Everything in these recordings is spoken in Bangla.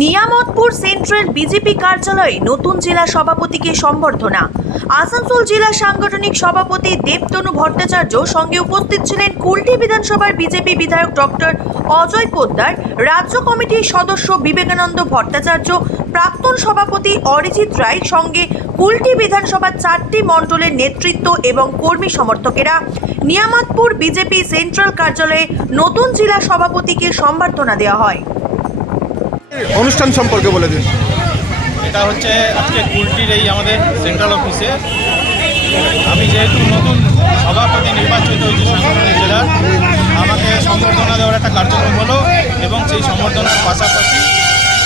নিয়ামতপুর সেন্ট্রাল বিজেপি কার্যালয়ে নতুন জেলা সভাপতিকে সম্বর্ধনা। আসানসোল জেলা সাংগঠনিক সভাপতি দেবতনু ভট্টাচার্য সঙ্গে উপস্থিত ছিলেন কুলটি বিধানসভার বিজেপি বিধায়ক ডক্টর অজয় পোদ্দার, রাজ্য কমিটির সদস্য বিবেকানন্দ ভট্টাচার্য, প্রাক্তন সভাপতি অরিজিৎ রায়, সঙ্গে কুলটি বিধানসভার 4টি মণ্ডলের নেতৃত্ব এবং কর্মী সমর্থকেরা। নিয়ামতপুর বিজেপি সেন্ট্রাল কার্যালয়ে নতুন জেলা সভাপতিকে সম্বর্ধনা দেওয়া হয়। অনুষ্ঠান সম্পর্কে বলে দিন। এটা হচ্ছে আজকে কুলটির এই আমাদের সেন্ট্রাল অফিসে আমি যেহেতু নতুন সভাপতি নির্বাচিত হয়েছি সাংগঠনিক জেলার, আমাকে সম্বর্ধনা দেওয়ার একটা কার্যক্রম হলো এবং সেই সম্বর্ধনার পাশাপাশি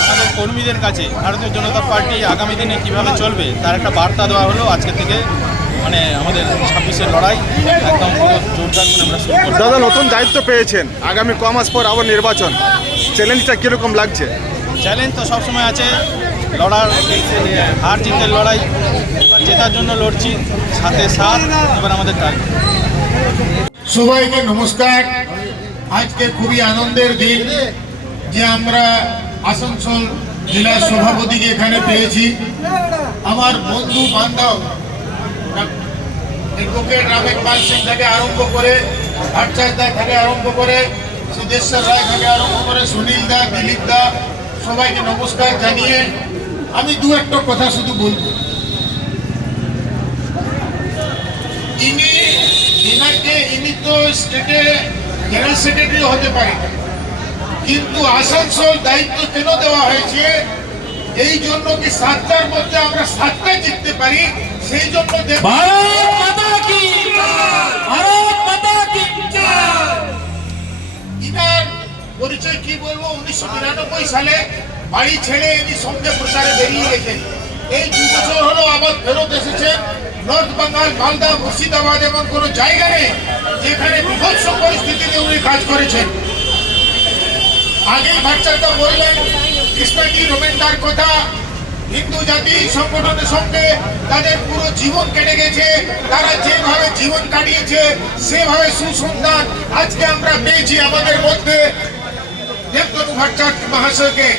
আমাদের কর্মীদের কাছে ভারতীয় জনতা পার্টি আগামী দিনে কীভাবে চলবে তার একটা বার্তা দেওয়া হলো। আজকে থেকে মানে আমাদের 26-এর লড়াই একদম পুরো জোরদার করে আমরা শুরু করব। দাদা, নতুন দায়িত্ব পেয়েছেন, আগামী ক মাস পর আবার নির্বাচন, চ্যালেঞ্জটা কীরকম লাগছে? চ্যালেঞ্জ তো সবসময় আছে, লড়ার হার জিতের লড়াই, জেতার জন্য লড়ছি, সাথে সাথ এবার আমাদের টার্গেট। সবাইকে নমস্কার। আজকে খুবই আনন্দের দিন যে আমরা আসানসোল জেলা সভাপতিকে এখানে পেয়েছি। আমার বন্ধু বান্ধব অ্যাডভোকেট রামেশ পাল সিং থেকে আরম্ভ করে, ভট্টাচার্য দা থেকে আরম্ভ করে, সিদ্ধেশ্বর রায় থেকে আরম্ভ করে, সুনীল দা, দিলীপ দা, সবাইকে নমস্কার জানিয়ে আমি দু একটা কথা শুধু বলব। ইনি তো স্টেটে জেনারেল সেক্রেটারি হতে পারে, কিন্তু আসানসোল দায়িত্ব কেন দেওয়া হয়েছে? এই জন্য কি 7টার মধ্যে আমরা 7টা জিততে পারি, সেই জন্য ইনার পরিচয় কি বলবো। 1999 সালে বাড়ি ছেড়ে ইনি সঙ্গে প্রচারে বেরিয়ে গেছেন। এই 2 বছর হলো আবার ফেরত এসেছেন। নর্থ বেঙ্গল, মালদা, মুর্শিদাবাদ এমন কোনো জায়গা নেই যেখানে বিভৎস পরিস্থিতিতে উনি কাজ করেছেন। আগেই বাচ্চাটা বললেন কৃষ্ণজি রবীন্দ্রার কথা। হিন্দু জাতি সংগঠনের সঙ্গে তাদের পুরো জীবন কেটে গেছে, তারা যেভাবে জীবন কাটিয়েছে সেভাবে সুসন্ধান আজকে আমরা পেয়েছি আমাদের মধ্যে দেবতনু ভট্টাচার্য মহাশয়কে।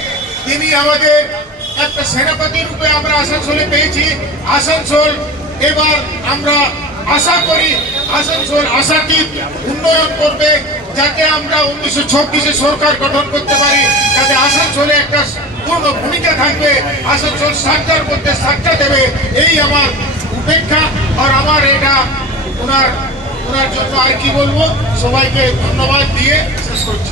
তিনি আমাদের একটা সেনাপতি রূপে আমরা আসানসোলে পেয়েছি। আসানসোল এবার আমরা আশা করি আসানসোল আশাতীত উন্নয়ন করবে, যাতে আমরা 1926-এ সরকার গঠন করতে পারি, যাতে আসানসোলে একটা পূর্ণ ভূমিকা থাকবে, আসানসোল 7টার মধ্যে 7টা দেবে, এই আমার উপেক্ষা। আর আমার এটা ওনার জন্য আর কি বলবো, সবাইকে ধন্যবাদ দিয়ে শেষ করছি।